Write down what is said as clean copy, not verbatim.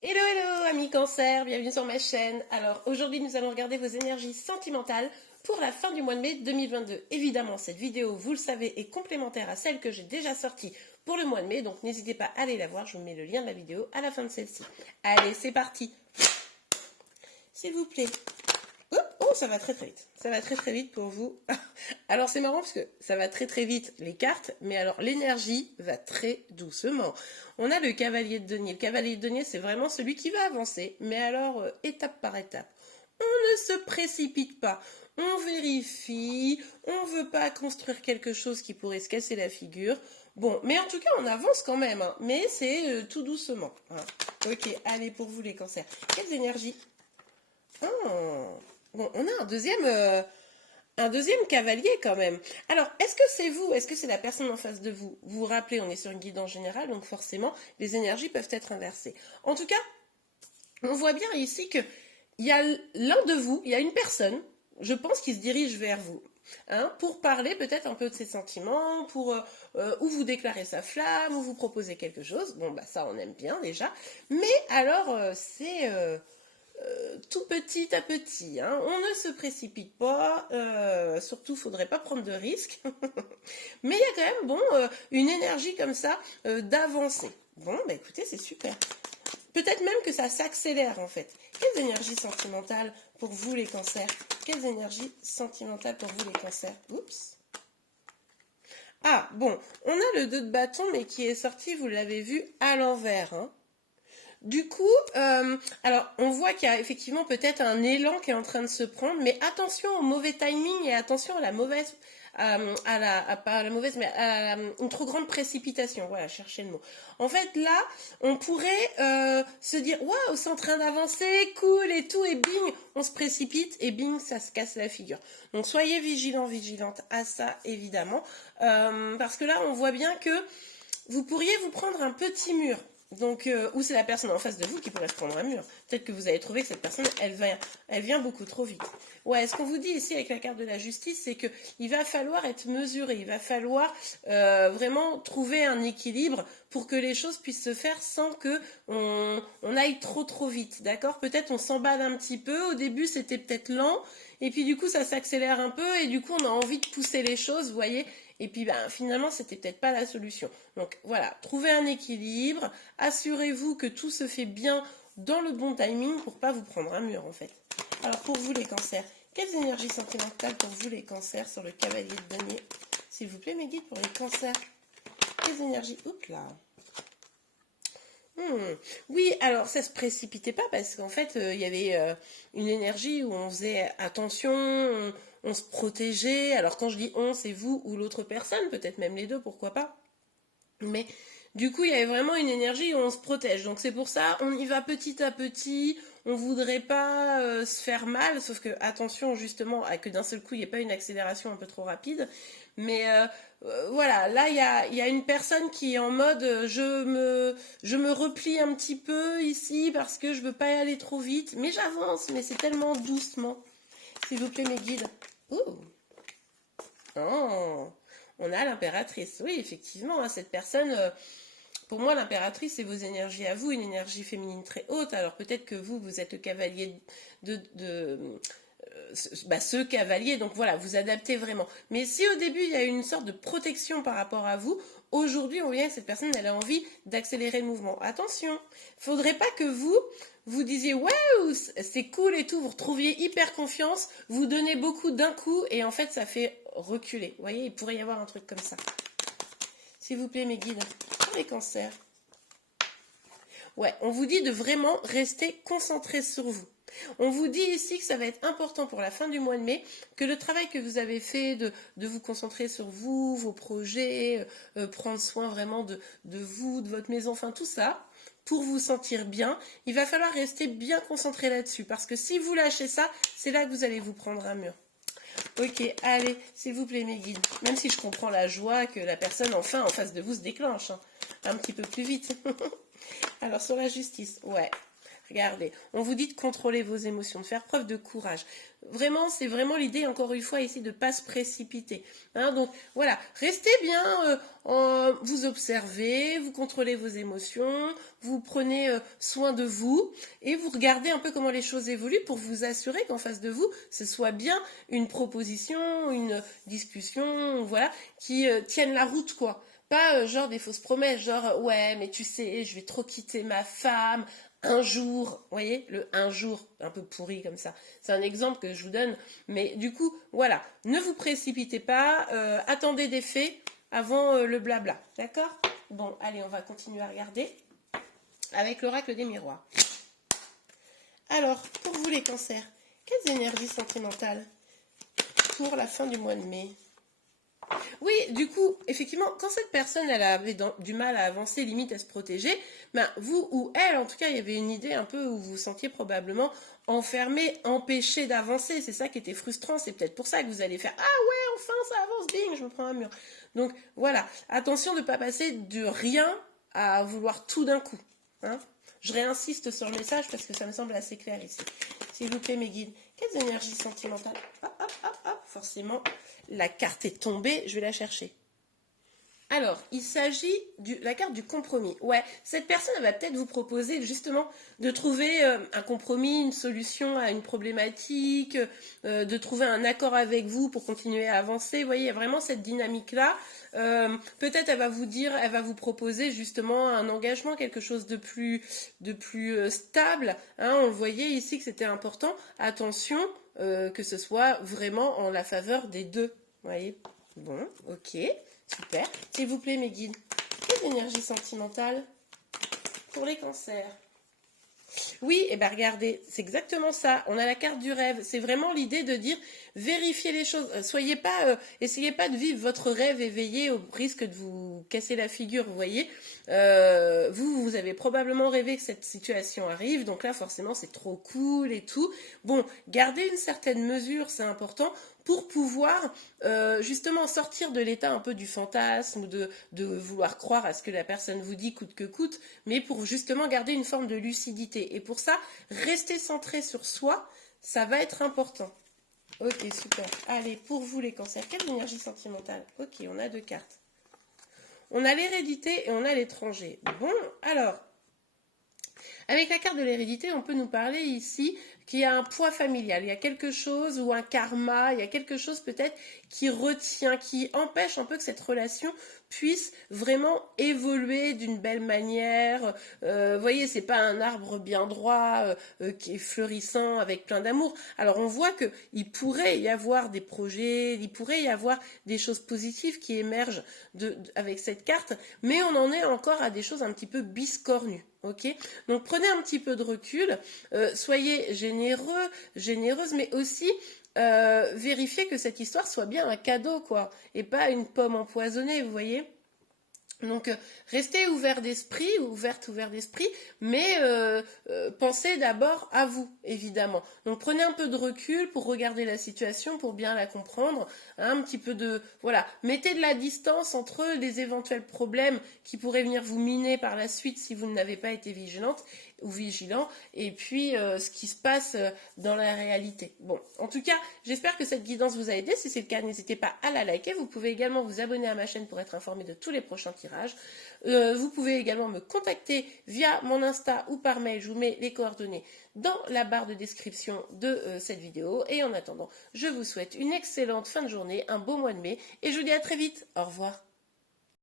Hello, hello, amis cancer, bienvenue sur ma chaîne. Alors aujourd'hui, nous allons regarder vos énergies sentimentales pour la fin du mois de mai 2022. Évidemment, cette vidéo, vous le savez, est complémentaire à celle que j'ai déjà sortie pour le mois de mai, donc n'hésitez pas à aller la voir, je vous mets le lien de la vidéo à la fin de celle-ci. Allez, c'est parti. S'il vous plaît. Oh, ça va très très vite. Ça va très très vite pour vous. Alors c'est marrant parce que ça va très très vite les cartes, mais alors l'énergie va très doucement. On a le cavalier de denier. Le cavalier de denier, c'est vraiment celui qui va avancer, mais alors étape par étape. On ne se précipite pas. On vérifie. On ne veut pas construire quelque chose qui pourrait se casser la figure. Bon, mais en tout cas, on avance quand même, hein, mais c'est tout doucement, hein. Ok, allez pour vous les cancers. Quelles énergies? Oh. Bon, on a un deuxième cavalier quand même. Alors, est-ce que c'est vous? Est-ce que c'est la personne en face de vous? Vous vous rappelez, on est sur une guidance générale, donc forcément, les énergies peuvent être inversées. En tout cas, on voit bien ici que il y a l'un de vous, il y a une personne, je pense, qui se dirige vers vous. Hein, pour parler peut-être un peu de ses sentiments, pour ou vous déclarer sa flamme, ou vous proposer quelque chose. Bon, bah ça, on aime bien déjà. Mais alors, c'est tout petit à petit, hein. On ne se précipite pas, surtout il ne faudrait pas prendre de risques. Mais il y a quand même bon, une énergie comme ça d'avancer. Bon, bah écoutez, c'est super. Peut-être même que ça s'accélère en fait. Quelles énergies sentimentales pour vous les cancers? Quelles énergies sentimentales pour vous les cancers? Oups. Ah, bon, on a le 2 de bâton, mais qui est sorti, vous l'avez vu, à l'envers, hein. Du coup, alors on voit qu'il y a effectivement peut-être un élan qui est en train de se prendre, mais attention au mauvais timing et attention à la mauvaise, pas à la mauvaise, mais à une trop grande précipitation. Voilà, chercher le mot. En fait, là, on pourrait se dire, waouh, c'est en train d'avancer, cool et tout, et bing, on se précipite et bing, ça se casse la figure. Donc soyez vigilants, vigilantes à ça, évidemment, parce que là, on voit bien que vous pourriez vous prendre un petit mur. Donc, ou c'est la personne en face de vous qui pourrait se prendre un mur. Peut-être que vous avez trouvé que cette personne, elle vient beaucoup trop vite. Ouais, ce qu'on vous dit ici avec la carte de la justice, c'est que il va falloir être mesuré, il va falloir vraiment trouver un équilibre pour que les choses puissent se faire sans que on aille trop vite, d'accord? Peut-être on s'emballe un petit peu, au début c'était peut-être lent, et puis du coup ça s'accélère un peu, et du coup on a envie de pousser les choses, vous voyez? Et puis ben, finalement, c'était peut-être pas la solution. Donc voilà, trouvez un équilibre, assurez-vous que tout se fait bien dans le bon timing pour pas vous prendre un mur en fait. Alors pour vous les cancers, quelles énergies sentimentales pour vous les cancers sur le cavalier de denier? S'il vous plaît mes guides pour les cancers. Quelles énergies? Oups là. Oui, alors ça se précipitait pas parce qu'en fait il y avait une énergie où on faisait attention, on se protégeait. Alors quand je dis on, c'est vous ou l'autre personne, peut-être même les deux, pourquoi pas. Mais du coup il y avait vraiment une énergie où on se protège. Donc c'est pour ça, on y va petit à petit. On voudrait pas se faire mal, sauf que attention justement à que d'un seul coup il n'y ait pas une accélération un peu trop rapide. Mais voilà, là il y a une personne qui est en mode je me replie un petit peu ici parce que je veux pas aller trop vite, mais j'avance, mais c'est tellement doucement. S'il vous plaît mes guides. Ouh. Oh, on a l'impératrice. Oui, effectivement, hein, cette personne, pour moi, l'impératrice, c'est vos énergies à vous, une énergie féminine très haute. Alors peut-être que vous êtes le cavalier ce cavalier, donc voilà, vous adaptez vraiment. Mais si au début il y a une sorte de protection par rapport à vous, aujourd'hui on vient que cette personne elle a envie d'accélérer le mouvement. Attention, faudrait pas que vous disiez waouh c'est cool et tout, vous retrouviez hyper confiance, vous donnez beaucoup d'un coup et en fait ça fait reculer. Vous voyez, il pourrait y avoir un truc comme ça. S'il vous plaît mes guides, pour les cancers. Ouais, on vous dit de vraiment rester concentré sur vous. On vous dit ici que ça va être important pour la fin du mois de mai, que le travail que vous avez fait de vous concentrer sur vous, vos projets, prendre soin vraiment de vous, de votre maison, enfin tout ça, pour vous sentir bien, il va falloir rester bien concentré là-dessus. Parce que si vous lâchez ça, c'est là que vous allez vous prendre un mur. Ok, allez, s'il vous plaît mes guides. Même si je comprends la joie que la personne enfin en face de vous se déclenche, hein, un petit peu plus vite. Alors sur la justice, ouais. Regardez, on vous dit de contrôler vos émotions, de faire preuve de courage. Vraiment, c'est vraiment l'idée, encore une fois, ici, de ne pas se précipiter. Hein, donc, voilà, restez bien, vous observez, vous contrôlez vos émotions, vous prenez soin de vous et vous regardez un peu comment les choses évoluent pour vous assurer qu'en face de vous, ce soit bien une proposition, une discussion, voilà, qui tienne la route, quoi. Pas genre des fausses promesses, genre ouais, mais tu sais, je vais trop quitter ma femme un jour. Vous voyez, le un jour, un peu pourri comme ça. C'est un exemple que je vous donne. Mais du coup, voilà, ne vous précipitez pas, attendez des faits avant le blabla. D'accord? Bon, allez, on va continuer à regarder avec l'oracle des miroirs. Alors, pour vous les cancers, quelles énergies sentimentales pour la fin du mois de mai? Oui, du coup, effectivement, quand cette personne elle avait du mal à avancer, limite à se protéger, ben, vous ou elle, en tout cas, il y avait une idée un peu où vous vous sentiez probablement enfermé, empêché d'avancer. C'est ça qui était frustrant. C'est peut-être pour ça que vous allez faire ah ouais, enfin ça avance, bing, je me prends un mur. Donc voilà, attention de ne pas passer de rien à vouloir tout d'un coup. Hein. Je réinsiste sur le message parce que ça me semble assez clair ici. S'il vous plaît, mes guides, quelles énergies sentimentales? Hop, hop, hop, hop, forcément. La carte est tombée, je vais la chercher. Alors, il s'agit de la carte du compromis. Ouais, cette personne va peut-être vous proposer justement de trouver un compromis, une solution à une problématique, de trouver un accord avec vous pour continuer à avancer. Vous voyez, il y a vraiment cette dynamique-là. Peut-être elle va vous dire, elle va vous proposer justement un engagement, quelque chose de plus stable. Hein, on voyait ici que c'était important. Attention, que ce soit vraiment en la faveur des deux. Vous voyez? Bon, ok. Super. S'il vous plaît, mes guides, quelle énergie sentimentale pour les cancers? Oui, et bien regardez, c'est exactement ça. On a la carte du rêve. C'est vraiment l'idée de dire vérifiez les choses. Soyez pas, essayez pas de vivre votre rêve éveillé au risque de vous casser la figure. Vous voyez, vous avez probablement rêvé que cette situation arrive. Donc là, forcément, c'est trop cool et tout. Bon, gardez une certaine mesure, c'est important pour pouvoir justement sortir de l'état un peu du fantasme, de vouloir croire à ce que la personne vous dit coûte que coûte, mais pour justement garder une forme de lucidité. Et pour ça, rester centré sur soi, ça va être important. Ok, super. Allez, pour vous les cancers, quelle énergie sentimentale? Ok, on a deux cartes. On a l'hérédité et on a l'étranger. Bon, alors, avec la carte de l'hérédité, on peut nous parler ici qu'il y a un poids familial, il y a quelque chose ou un karma, il y a quelque chose peut-être qui retient, qui empêche un peu que cette relation puisse vraiment évoluer d'une belle manière. Vous voyez, c'est pas un arbre bien droit qui est fleurissant avec plein d'amour. Alors on voit que il pourrait y avoir des projets, il pourrait y avoir des choses positives qui émergent avec cette carte, mais on en est encore à des choses un petit peu biscornues. Ok, donc prenez un petit peu de recul, soyez généreux, généreuse, mais aussi vérifiez que cette histoire soit bien un cadeau, quoi, et pas une pomme empoisonnée, vous voyez. Donc restez ouvert d'esprit, ouvert d'esprit, mais pensez d'abord à vous, évidemment. Donc prenez un peu de recul pour regarder la situation, pour bien la comprendre, hein, un petit peu de voilà, mettez de la distance entre les éventuels problèmes qui pourraient venir vous miner par la suite si vous n'avez pas été vigilante ou vigilant, et puis ce qui se passe dans la réalité. Bon, en tout cas, j'espère que cette guidance vous a aidé. Si c'est le cas, n'hésitez pas à la liker. Vous pouvez également vous abonner à ma chaîne pour être informé de tous les prochains tirages. Vous pouvez également me contacter via mon Insta ou par mail. Je vous mets les coordonnées dans la barre de description de cette vidéo. Et en attendant, je vous souhaite une excellente fin de journée, un beau mois de mai, et je vous dis à très vite. Au revoir.